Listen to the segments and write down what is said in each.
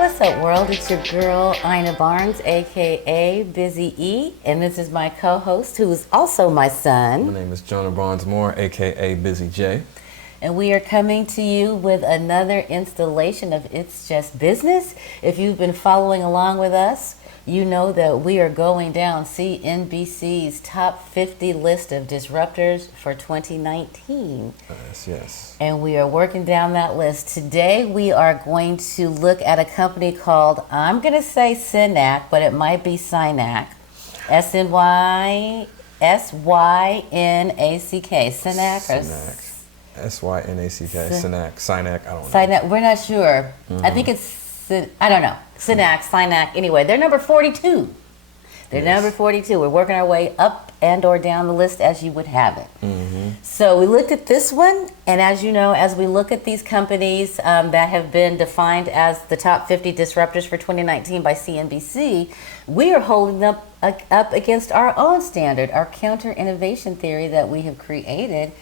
What's up, world? It's your girl, Ina Barnes, aka Busy E, and this is my co-host, who is also my son. My name is Jonah Barnes Moore, aka Busy J. And we are coming to you with another installation of It's Just Business. If you've been following along with us, you know that we are going down CNBC's top 50 list of disruptors for 2019. Yes. And we are working down that list. Today we are going to look at a company called, I'm going to say Synack, but it might be Synack. S-Y-N-A-C-K. Synack or S-Y-N-A-C-K. Synack. I don't know. Synack. We're not sure. I think it's, I don't know. Synack. Anyway, they're number 42. They're number 42. We're working our way up and or down the list as you would have it. So we looked at this one, and as you know, as we look at these companies that have been defined as the top 50 disruptors for 2019 by CNBC, we are holding them up against our own standard, our counter-innovation theory that we have created.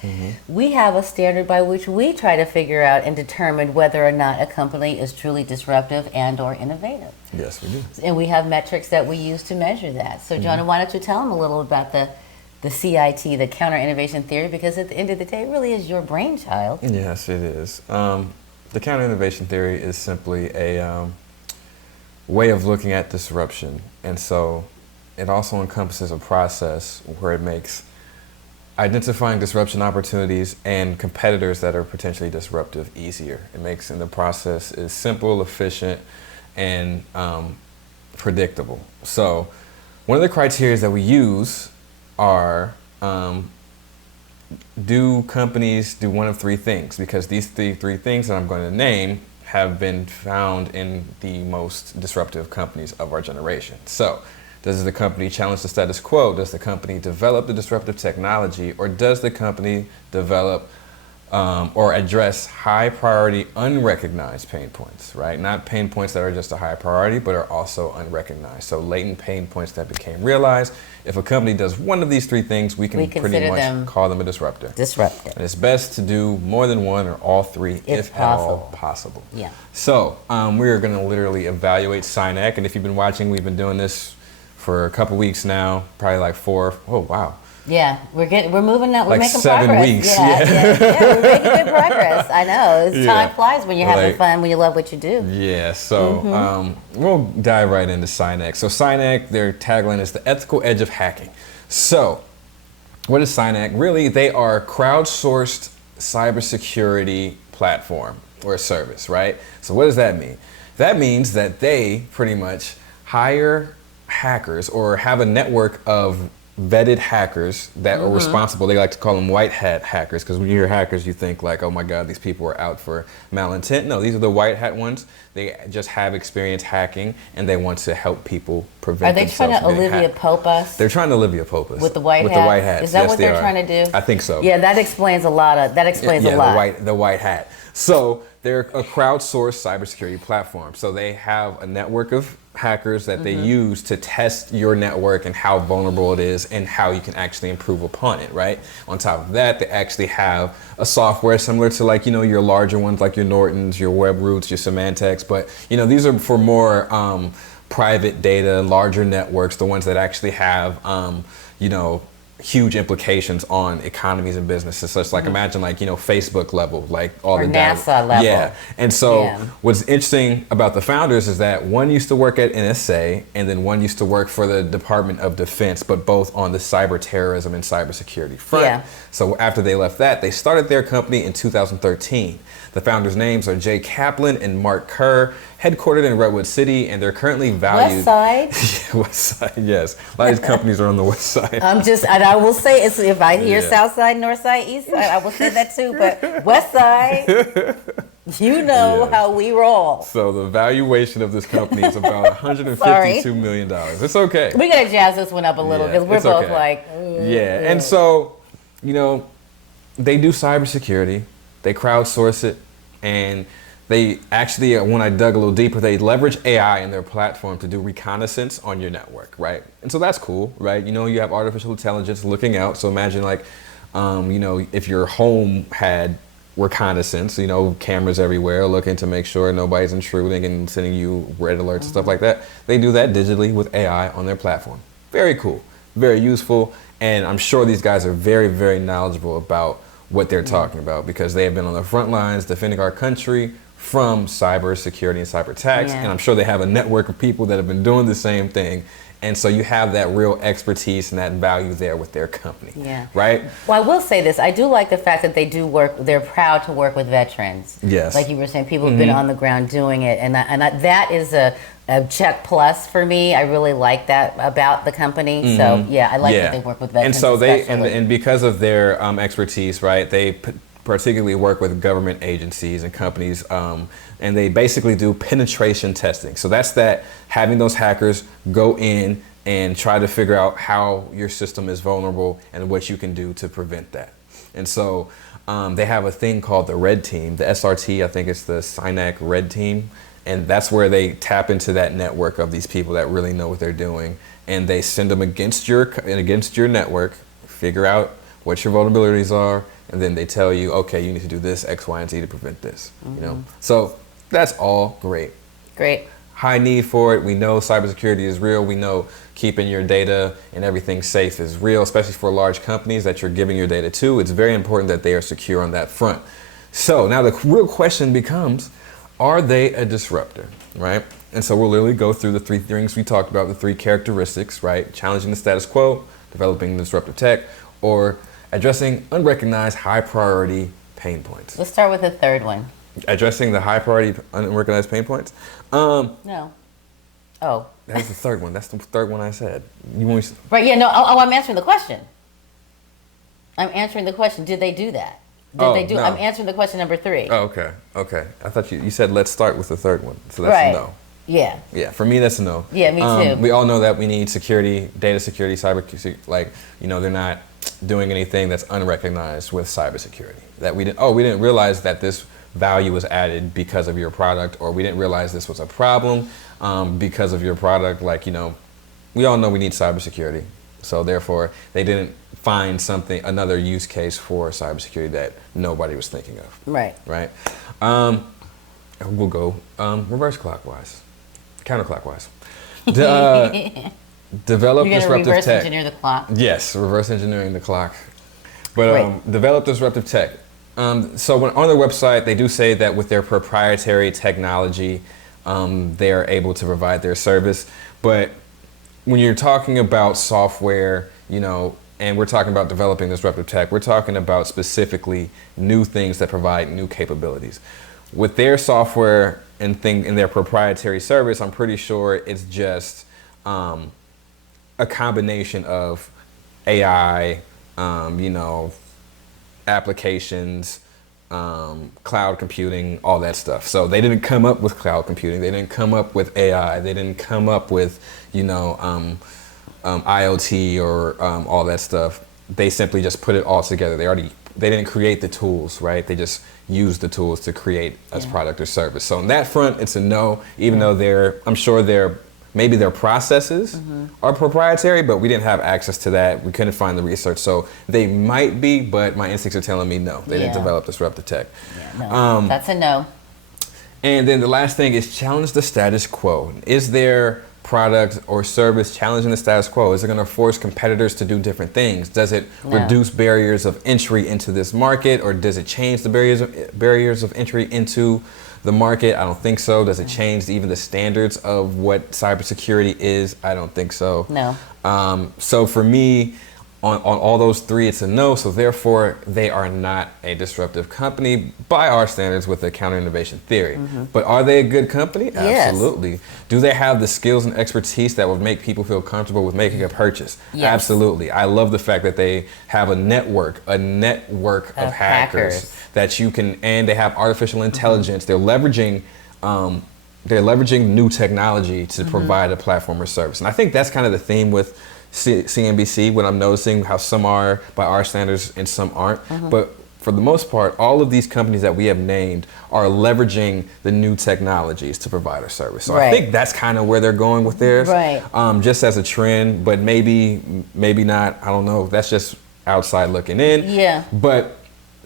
We have a standard by which we try to figure out and determine whether or not a company is truly disruptive and or innovative. Yes, we do. And we have metrics that we use to measure that. So, Jonah, why don't you tell them a little about the CIT, the counter-innovation theory, because at the end of the day, it really is your brainchild. Yes, it is. The counter-innovation theory is simply a way of looking at disruption. And so it also encompasses a process where it makes identifying disruption opportunities and competitors that are potentially disruptive easier. It makes in the process is simple, efficient, and predictable. So one of the criteria that we use are do companies do one of three things? Because these three things that I'm going to name have been found in the most disruptive companies of our generation. So does the company challenge the status quo? Does the company develop the disruptive technology? Or does the company develop or address high priority unrecognized pain points, right? Not pain points that are just a high priority, but are also unrecognized. So latent pain points that became realized. If a company does one of these three things, we can pretty much call them a disruptor. Disruptor. And it's best to do more than one or all three if at all possible. Yeah. So we're going to literally evaluate Synack. And if you've been watching, we've been doing this for a couple weeks now, probably like 4. Oh, wow. Yeah, we're moving up. We're like making 7 progress. weeks. Yeah, we're making good progress. I know. Time flies when you're having fun, when you love what you do. Yeah, so we'll dive right into Synack. So Synack, their tagline is the ethical edge of hacking. So what is Synack? Really, they are a crowdsourced cybersecurity platform or service, right? So what does that mean? That means that they pretty much hire hackers or have a network of vetted hackers that are responsible. They like to call them white hat hackers, because when you hear hackers, you think like, oh my God, these people are out for malintent. No, these are the white hat ones. They just have experience hacking, and they want to help people prevent themselves. Are they trying to Olivia Pope us? They're trying to Olivia Pope us. With the white hat? With the white hats. Is that yes, what they're trying to do? I think so. Yeah, that explains a lot. A lot. The white hat. So they're a crowdsourced cybersecurity platform. So they have a network of hackers that they use to test your network and how vulnerable it is and how you can actually improve upon it, right? On top of that, they actually have a software similar to like, your larger ones like your Nortons, your Webroots, your Symantec's, but these are for more private data, larger networks, the ones that actually have, huge implications on economies and businesses. So it's like, imagine like, Facebook level, like all or the NASA data. level. Yeah. And so what's interesting about the founders is that one used to work at NSA and then one used to work for the Department of Defense, but both on the cyber terrorism and cybersecurity front. Yeah. So after they left that, they started their company in 2013. The founders' names are Jay Kaplan and Mark Kerr, headquartered in Redwood City, and they're currently valued. West Side? West Side, yes. A lot of these companies are on the West Side. And I will say, if I hear South Side, North Side, East Side, I will say that too, but West Side, how we roll. So the valuation of this company is about $152 million. It's okay. We gotta jazz this one up a little, because we're both like, And so, they do cybersecurity, they crowdsource it, and they actually, when I dug a little deeper, they leverage AI in their platform to do reconnaissance on your network, right? And so that's cool, right? You have artificial intelligence looking out. So imagine like, if your home had reconnaissance, cameras everywhere looking to make sure nobody's intruding and sending you red alerts and stuff like that. They do that digitally with AI on their platform. Very cool, very useful, and I'm sure these guys are very, very knowledgeable about what they're talking about because they have been on the front lines defending our country from cyber security and cyber attacks, and I'm sure they have a network of people that have been doing the same thing. And so you have that real expertise and that value there with their company, right? Well, I will say this. I do like the fact that they do work, they're proud to work with veterans. Yes. Like you were saying, people have been on the ground doing it. And that is a check plus for me. I really like that about the company. So, I like that they work with veterans. And so and because of their expertise, right, they particularly work with government agencies and companies, and they basically do penetration testing. So that's having those hackers go in and try to figure out how your system is vulnerable and what you can do to prevent that. And so they have a thing called the Red Team, the SRT, I think it's the Synack Red Team. And that's where they tap into that network of these people that really know what they're doing. And they send them against your network, figure out what your vulnerabilities are, and then they tell you, okay, you need to do this, X, Y, and Z to prevent this. So that's all great. Great. High need for it. We know cybersecurity is real. We know keeping your data and everything safe is real, especially for large companies that you're giving your data to. It's very important that they are secure on that front. So now the real question becomes, are they a disruptor, right? And so we'll literally go through the three things we talked about, the three characteristics, right? Challenging the status quo, developing disruptive tech, or addressing unrecognized high priority pain points. Let's start with the third one. Addressing the high priority unrecognized pain points? No. Oh. That's the third one. That's the third one I said. You want me Right, yeah, no. Oh, I'm answering the question. I'm answering the question. Did they do that? Did they do? No. I'm answering the question number 3. Oh, okay. I thought you said let's start with the third one. So that's a no. Yeah. Yeah, for me that's a no. Yeah, me too. We all know that we need security, data security, cyber, they're not doing anything that's unrecognized with cybersecurity. That we didn't realize that this value was added because of your product, or we didn't realize this was a problem because of your product. We all know we need cybersecurity. So therefore, they didn't find another use case for cybersecurity that nobody was thinking of. Right. Right. We'll go counterclockwise. Develop You're disruptive reverse tech. engineer the clock. Yes, reverse engineering the clock. But develop disruptive tech. So on their website, they do say that with their proprietary technology, they are able to provide their service. But when you're talking about software, and we're talking about developing disruptive tech, we're talking about specifically new things that provide new capabilities. With their software and their proprietary service, I'm pretty sure it's just a combination of AI, applications, cloud computing, all that stuff. So they didn't come up with cloud computing. They didn't come up with AI. They didn't come up with, IoT or all that stuff. They simply just put it all together. They didn't create the tools, right? They just used the tools to create a product or service. So on that front, it's a no, even though I'm sure maybe their processes are proprietary, but we didn't have access to that. We couldn't find the research. So they might be, but my instincts are telling me no. They didn't develop disruptive tech. Yeah, no. That's a no. And then the last thing is challenge the status quo. Is their product or service challenging the status quo? Is it going to force competitors to do different things? Does it reduce barriers of entry into this market, or does it change the barriers of entry into the market? I don't think so. Does it change even the standards of what cybersecurity is? I don't think so. No. So for me, on all those three, it's a no. So therefore, they are not a disruptive company by our standards with the counter innovation theory. But are they a good company? Yes. Absolutely. Do they have the skills and expertise that would make people feel comfortable with making a purchase? Yes. Absolutely. I love the fact that they have a network of hackers that you can, and they have artificial intelligence. They're leveraging new technology to provide a platform or service. And I think that's kind of the theme with CNBC, when I'm noticing how some are by our standards and some aren't. But for the most part, all of these companies that we have named are leveraging the new technologies to provide a service. So I think that's kind of where they're going with theirs, just as a trend, but maybe not. I don't know. That's just outside looking in. Yeah. But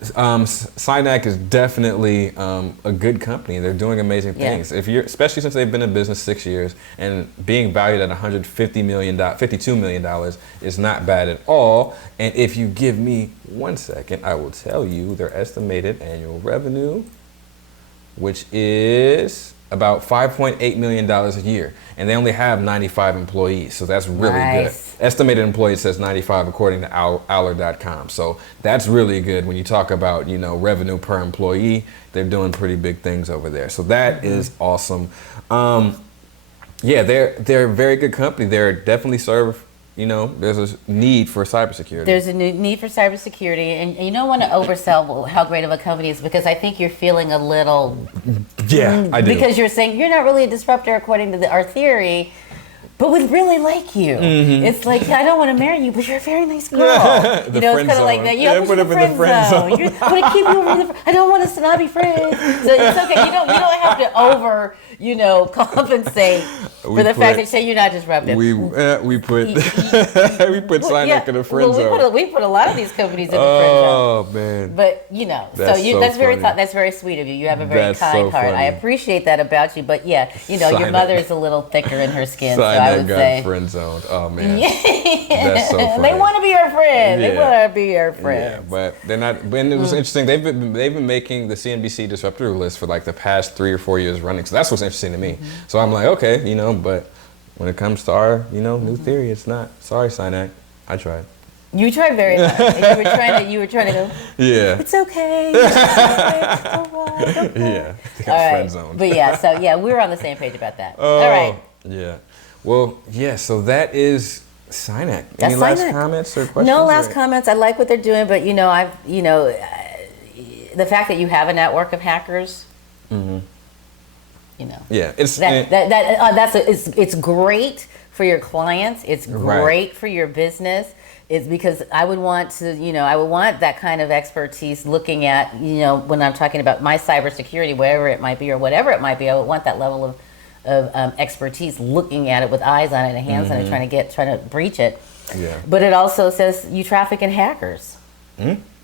Synack is definitely a good company. They're doing amazing things. If you're, especially since they've been in business 6 years and being valued at $152 million is not bad at all. And if you give me 1 second, I will tell you their estimated annual revenue, which is about $5.8 million a year. And they only have 95 employees, so that's really good. Estimated employees says 95 according to Aller.com. So that's really good when you talk about, you know, revenue per employee. They're doing pretty big things over there. So that is awesome. Yeah, they're a very good company. They're definitely serve, you know, there's a need for cybersecurity. There's a need for cybersecurity, and you don't want to oversell how great of a company is, because I think you're feeling a little... Yeah, I do. Because you're saying you're not really a disruptor according to our theory, but we really like you. It's like, I don't want to marry you, but you're a very nice girl. The you know, it's kind of like that. Yeah, put him in the friend zone. I want to keep you over the. I don't want us to not be friends. So it's okay. You don't have to over, you know, compensate for the fact that say you're not disruptive. We put Synack in the friend zone. We put a lot of these companies in the friend zone. Oh man. But you know, that's very sweet of you. You have a very kind heart. I appreciate that about you. But yeah, you know, your mother is a little thicker in her skin. So I would say friend zoned. Oh man. That's so funny. They want to be your friend. They want to be your friend. Yeah, but they're not. And it was interesting. They've been making the CNBC Disruptor list for like the past 3 or 4 years running. So that's what's interesting to me. So I'm like, okay, you know, but when it comes to our, you know, new theory, it's not. Sorry, Synack. I tried. You tried very hard. You were trying to go. Yeah. It's okay. It's all right. Yeah. They got friend zoned. But yeah, so yeah, we're on the same page about that. Oh, all right. Yeah. Well, yeah. So that is Synack. That's Any last Synack. Comments or questions? No last comments. I like what they're doing, but you know, the fact that you have a network of hackers. You know. Yeah. It's it's great for your clients. It's great for your business. It's because I would want to, you know, I would want that kind of expertise looking at, you know, when I'm talking about my cybersecurity, wherever it might be or whatever it might be, I would want that level of expertise looking at it with eyes on it and hands on it, trying to breach it. Yeah. But it also says you traffic in hackers.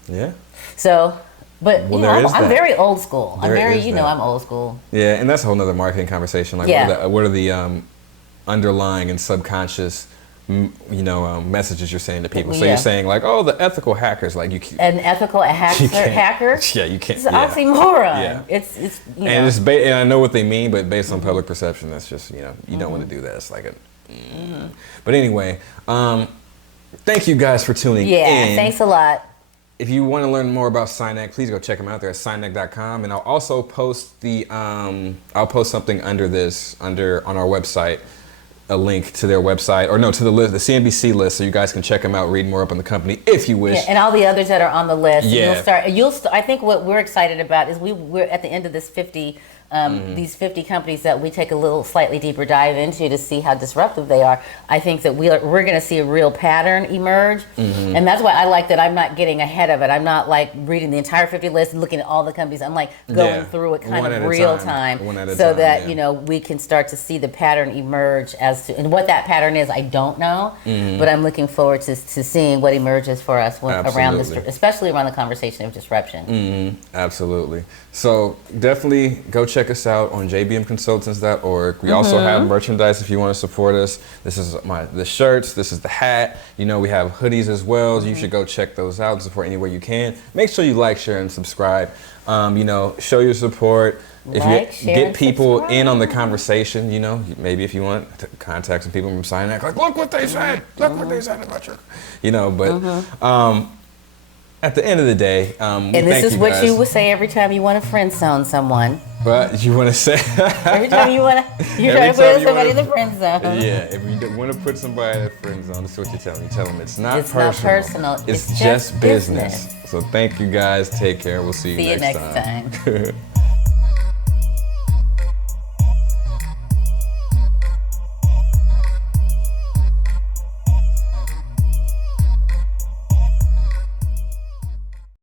Yeah. So, but well, you know, I'm very old school. I'm old school. Yeah, and that's a whole nother marketing conversation. Like, what are the underlying and subconscious, you know, messages you're saying to people? So you're saying like, oh, the ethical hackers, like you can't. An ethical hacker? Yeah, you can't. It's an oxymoron. Yeah. It's you know. And and I know what they mean, but based on public perception, that's just, you know, you don't want to do that. It's like a. But anyway, thank you guys for tuning in. Yeah, thanks a lot. If you want to learn more about Synack, please go check them out. They're at synack.com, and I'll also post I'll post something on our website, a link to their website, or no, to the list, the CNBC list, so you guys can check them out, read more up on the company if you wish. Yeah, and all the others that are on the list. Yeah. I think what we're excited about is we're at the end of this 50. These 50 companies that we take a little slightly deeper dive into to see how disruptive they are. I think that we're going to see a real pattern emerge, and that's why I like that I'm not getting ahead of it. I'm not like reading the entire 50 list and looking at all the companies. I'm like going through it kind of real time, so that you know, we can start to see the pattern emerge and what that pattern is. I don't know, but I'm looking forward to seeing what emerges for us around this, especially around the conversation of disruption. Absolutely. So definitely go check us out on jbmconsultants.org. We also have merchandise if you want to support us. This is the shirts, this is the hat. You know, we have hoodies as well. You should go check those out and support anywhere you can. Make sure you like, share, and subscribe. You know, show your support. If you get people in on the conversation, you know, maybe if you want to contact some people from Synack, like, look what they said. Look what they said about you. You know, but at the end of the day, and this is what you would say every time you want to friend zone someone. But you want to say every time you want to, you're trying to put somebody in the friend zone. Yeah, if you want to put somebody in the friend zone, that's what you tell them. You tell them it's not personal. It's just business. So thank you guys. Take care. We'll see you next time.